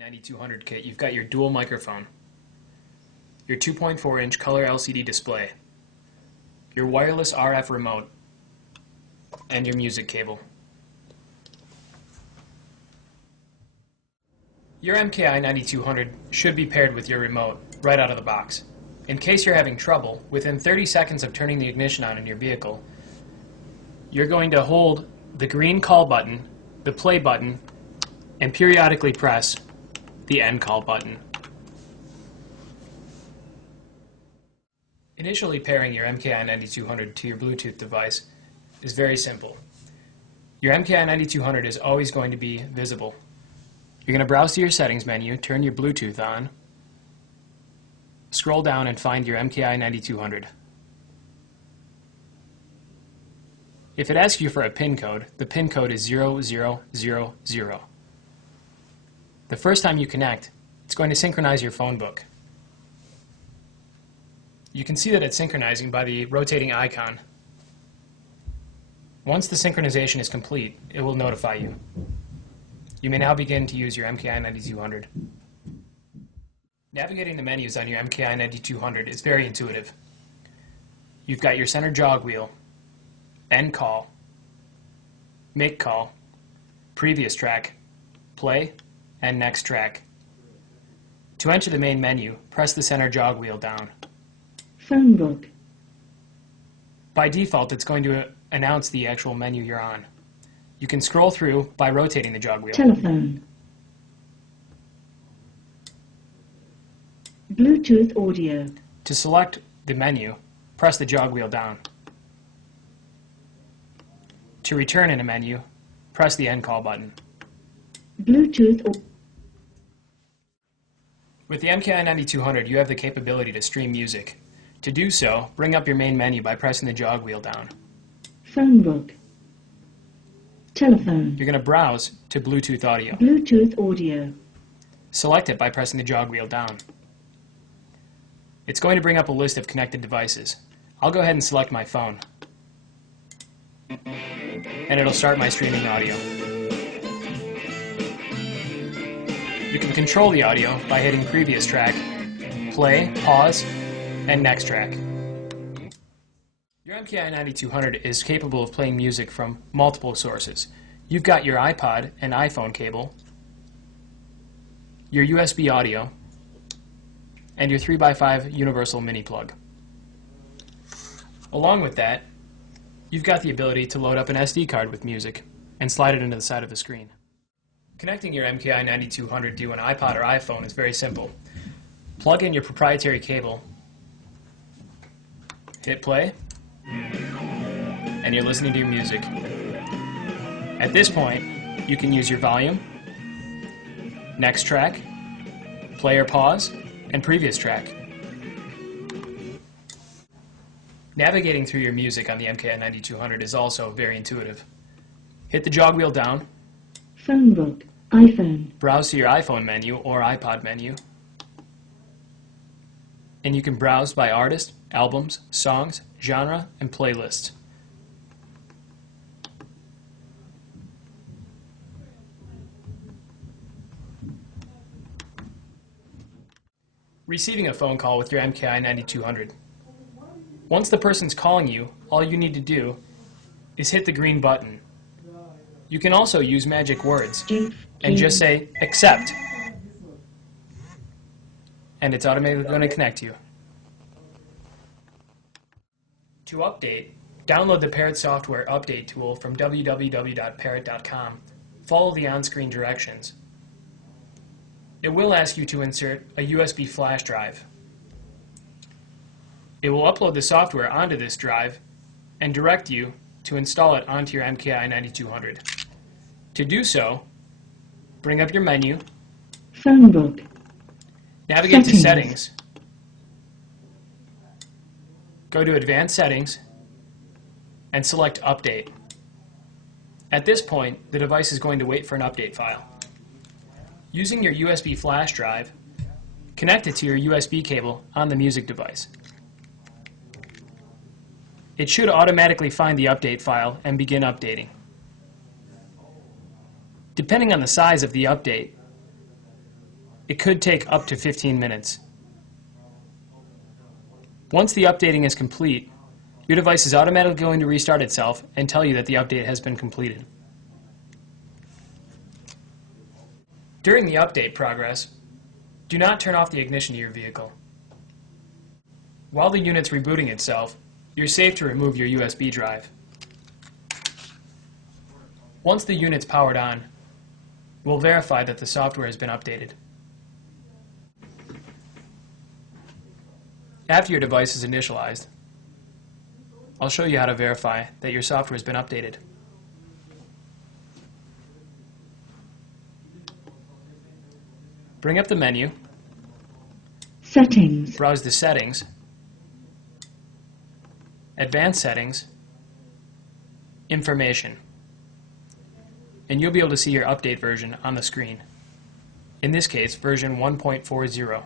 MKi9200 kit, you've got your dual microphone, your 2.4-inch color LCD display, your wireless RF remote, and your music cable. Your MKi9200 should be paired with your remote right out of the box. In case you're having trouble, within 30 seconds of turning the ignition on in your vehicle, you're going to hold the green call button, the play button, and periodically press the end call button. Initially pairing your MKi9200 to your Bluetooth device is very simple. Your MKi9200 is always going to be visible. You're going to browse to your settings menu, turn your Bluetooth on, scroll down and find your MKi9200. If it asks you for a PIN code, the PIN code is 0000. The first time you connect, it's going to synchronize your phone book. You can see that it's synchronizing by the rotating icon. Once the synchronization is complete, it will notify you. You may now begin to use your MKi9200. Navigating the menus on your MKi9200 is very intuitive. You've got your center jog wheel, end call, make call, previous track, play, and next track. To enter the main menu, press the center jog wheel down. Phone book. By default, it's going to announce the actual menu you're on. You can scroll through by rotating the jog wheel. Telephone. Bluetooth audio. To select the menu, press the jog wheel down. To return in a menu, press the end call button. Bluetooth. With the MKi9200, you have the capability to stream music. To do so, bring up your main menu by pressing the jog wheel down. Phone book. Telephone. You're going to browse to Bluetooth audio. Bluetooth audio. Select it by pressing the jog wheel down. It's going to bring up a list of connected devices. I'll go ahead and select my phone. And it'll start my streaming audio. You can control the audio by hitting previous track, play, pause, and next track. Your MKi9200 is capable of playing music from multiple sources. You've got your iPod and iPhone cable, your USB audio, and your 3x5 universal mini plug. Along with that, you've got the ability to load up an SD card with music and slide it into the side of the screen. Connecting your MKi9200 to an iPod or iPhone is very simple. Plug in your proprietary cable, hit play, and you're listening to your music. At this point, you can use your volume, next track, play or pause, and previous track. Navigating through your music on the MKi9200 is also very intuitive. Hit the jog wheel down, Phone book. iPhone. browse to your iPhone menu or iPod menu, and you can browse by artist, albums, songs, genre, and playlist. Receiving a phone call with your MKi9200. Once the person's calling you, all you need to do is hit the green button. You can also use magic words and just say, accept, and it's automatically going to connect you. To update, download the Parrot software update tool from www.parrot.com. Follow the on-screen directions. It will ask you to insert a USB flash drive. It will upload the software onto this drive and direct you to install it onto your MKi9200. To do so, bring up your menu, Phone book. navigate to Settings, go to Advanced Settings, and select Update. At this point, the device is going to wait for an update file. Using your USB flash drive, connect it to your USB cable on the music device. It should automatically find the update file and begin updating. Depending on the size of the update, It could take up to 15 minutes. Once the updating is complete, your device is automatically going to restart itself and tell you that the update has been completed. During the update progress, do not turn off the ignition to your vehicle. While the unit's rebooting itself, you're safe to remove your USB drive. Once the unit's powered on, we'll verify that the software has been updated. After your device is initialized, I'll show you how to verify that your software has been updated. Bring up the menu, Settings. browse the settings, advanced settings, information, and you'll be able to see your update version on the screen. In this case, version 1.40.